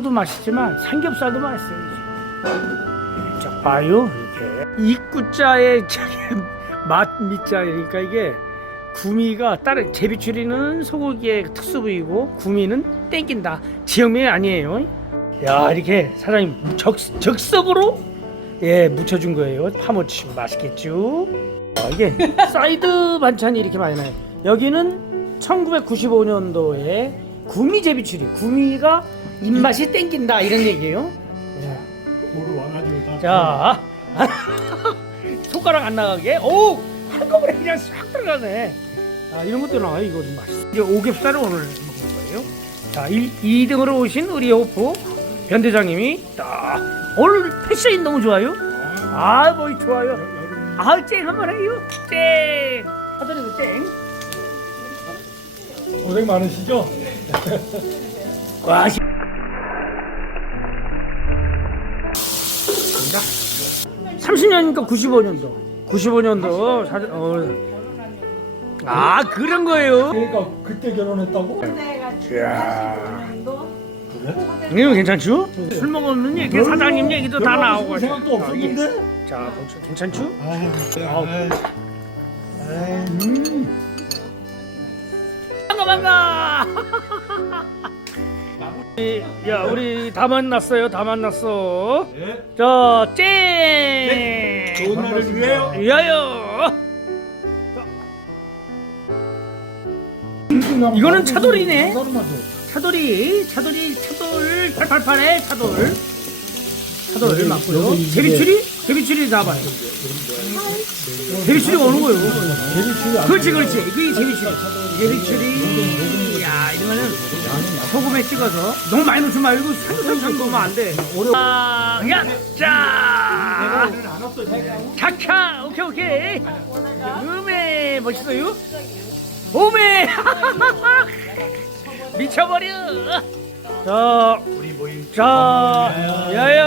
도 맛있지만 삼겹살도 맛있어요. 자, 봐요. 이렇게 입구자의 저기 맛 밑자니까 이게 구미가 다른 제비추리는 소고기의 특수 부위고 구미는 땡긴다. 지역명이 아니에요. 야 이렇게 사장님 적, 적석으로 예 묻혀준 거예요. 파묻히면 맛있겠죠. 아, 이게 사이드 반찬이 이렇게 많이 나요. 여기는 1995년도에 구미 제비추리 구미가 입맛이 땡긴다 이런 얘기예요. 모르 와가지고 다. 자 손가락 안 나가게 오 한꺼번에 그냥 싹 들어가네. 아 이런 것도 나와요. 이거 좀 맛있어. 이제 오겹살을 오늘 먹는 거예요. 자 1, 2등으로 오신 우리 호프 변 대장님이 딱 오늘 패션이 너무 좋아요. 아 뭐 좋아요. 아 쨍 한번 해요. 쨍 하더라도 쨍. 고생 많으시죠? 와, 씨. 30년이니까 95년도. 95년도. 사, 어. 아, 그런 거예요? 그러니까 그때 결혼했다고? 이야. 그래? 이거 괜찮죠? 술 먹으면 얘기, 사장님 얘기도 다 별로 나오고. 생각도 없었는데? 자, 괜찮죠? 아우. 아이. 아이. 음. 반가, 반가! 야, 우리 다 만났어요. 다 만났어. 네. 자, 쨍! 좋은 날을 위해요. 위하여! 이거는 차돌이네. 차돌이, 차돌이, 차돌, 888에 차돌. 차돌 여기, 맞고요. 제비추리? 제비추리 잡아요. 제비추리 오는 안 그렇지, 그렇지. 그게 제비추리. 제비추리. 야, 이거는 소금에 찍어서 너무 많이 넣지 말고 살짝 넣으면 안 돼. 아, 야, 제가. 차차 오케이 오케이 음에 멋있어요 오메 미쳐버려 자. 자, 좀.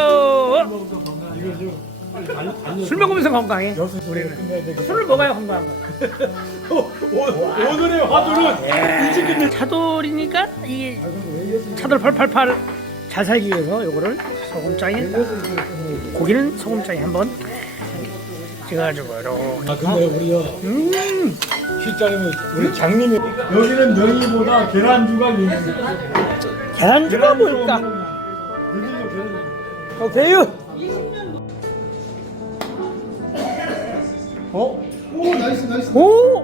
술 먹으면서 건강해 우리는. 술을 먹어야 건강한 거야 오, 오늘의 화두는 일찍 끝내. 차돌이니까 이 차돌 888 잘 살기 위해서 요거를 소금장에 고기는 소금장에 한번 찍어가지고 이렇게 아 근데 우리요 음 실장님은 우리 장님이 여기는 명이보다 계란주가 유명해. 계란주가 뭘까 여기도 계란주. 어? 오 나이스 나이스. 오!